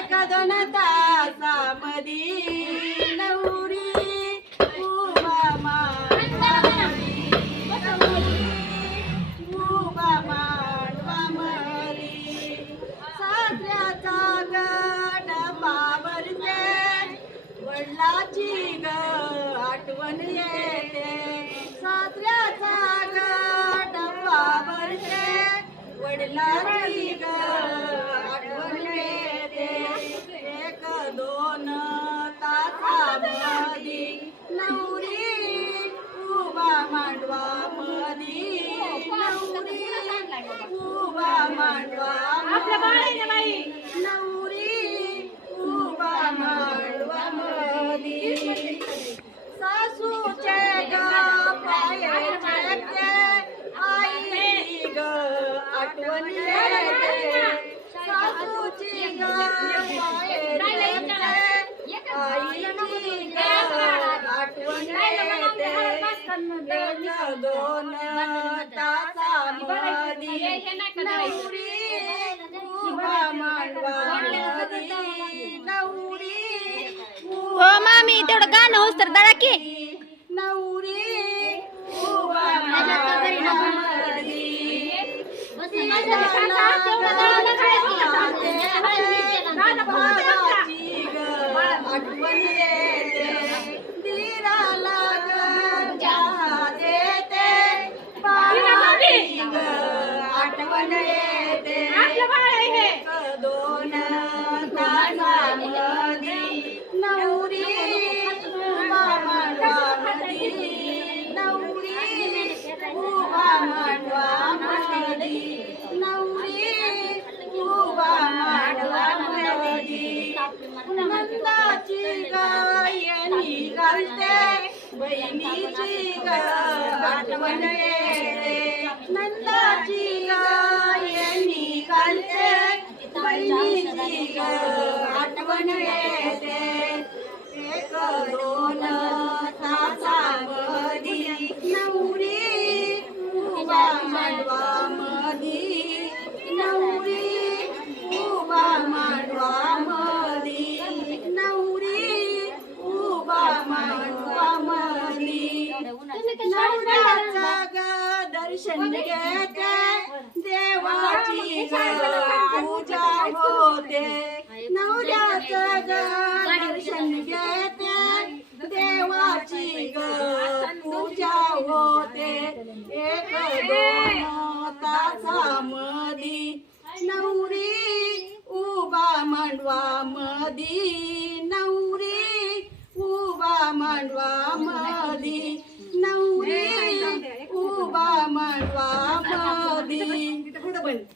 एक दोन नवरी उभा ग आठवण येते. सासऱ्याचा गड बाबरते वडिलाची नवरी उभा मांडवा मधी नवरी उभा मांडवा मधी नवरी उभा मांडवा मधी सासूचे ग पायाचे ते आई ग आठवण येते सासूची ग पायाचे ते आई ग आठवण येते एक दोन तासामधी नवरी उभा नवरी हो मामी तेवढं गाणं होस तर दळा की. नवरी उभा बहिणीची गायनी घालते बहिणीची गाठवण. येते नंदाची गायनी घालते बहिणीची ग आठवण येते एक दोन नवऱ्याचा ग दर्शन घेते. देवाची ग पूजा होते. नवऱ्याचं ग दर्शन घेते. देवाची ग पूजा होते. एक दोन तासामधी नवरी उभा मांडवा मधी. नवरी उभा मांडवा मधी. नवरी उभा मांडवा मधी